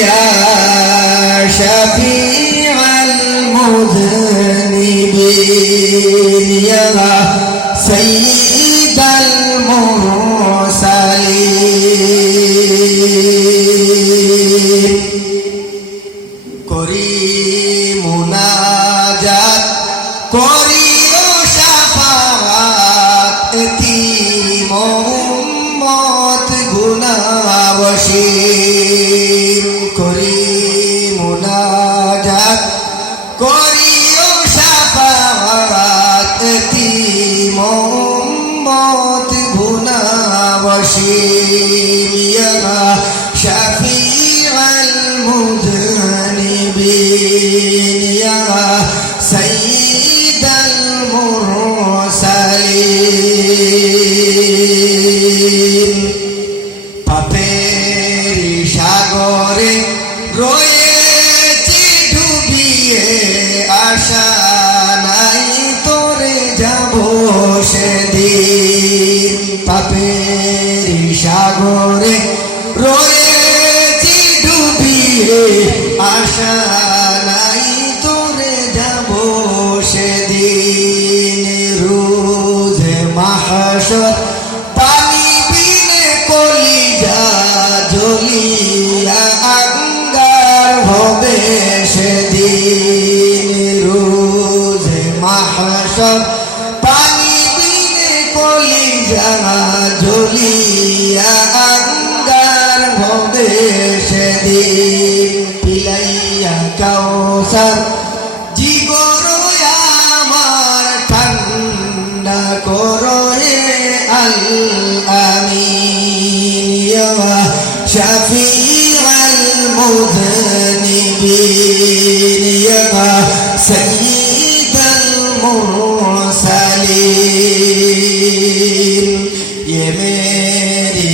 يا شفيع المذنبين يا سيد المرسلين করি মুনাজাত করিও শাফাআত এতিম উম্মত গুনাহবশীর করি মুনাজাত করিও শাফাআত এতিম উম্মত গুনাহবশীর ইয়া শাফিআল মুযনিবিন ইয়া সাইয়্যিদাল মুরসালিন পাপের সাগরে রয়েছি ডুবিয়ে আশা নাই তোরে যাব সেদিন পাপের সাগরে রয়েছি ডুবিয়ে আশা নাই তোরে যাব সেদিন রোজ মাহশর পানি বিনে কলিজা জ্বলিয়া আঙ্গার হবে সেদিন রোজ মাহশর পানি বিনে কলিজা জ্বলিয়া আঙ্গার হবে সেদিন পিলাইয়া কাউসার জীবন আমার ঠান্ডা করো হে আল আমিন ইয়া শাফিআল মুযনিবিন ইয়া সাইয়্যিদাল মুরসালিন ये मेरी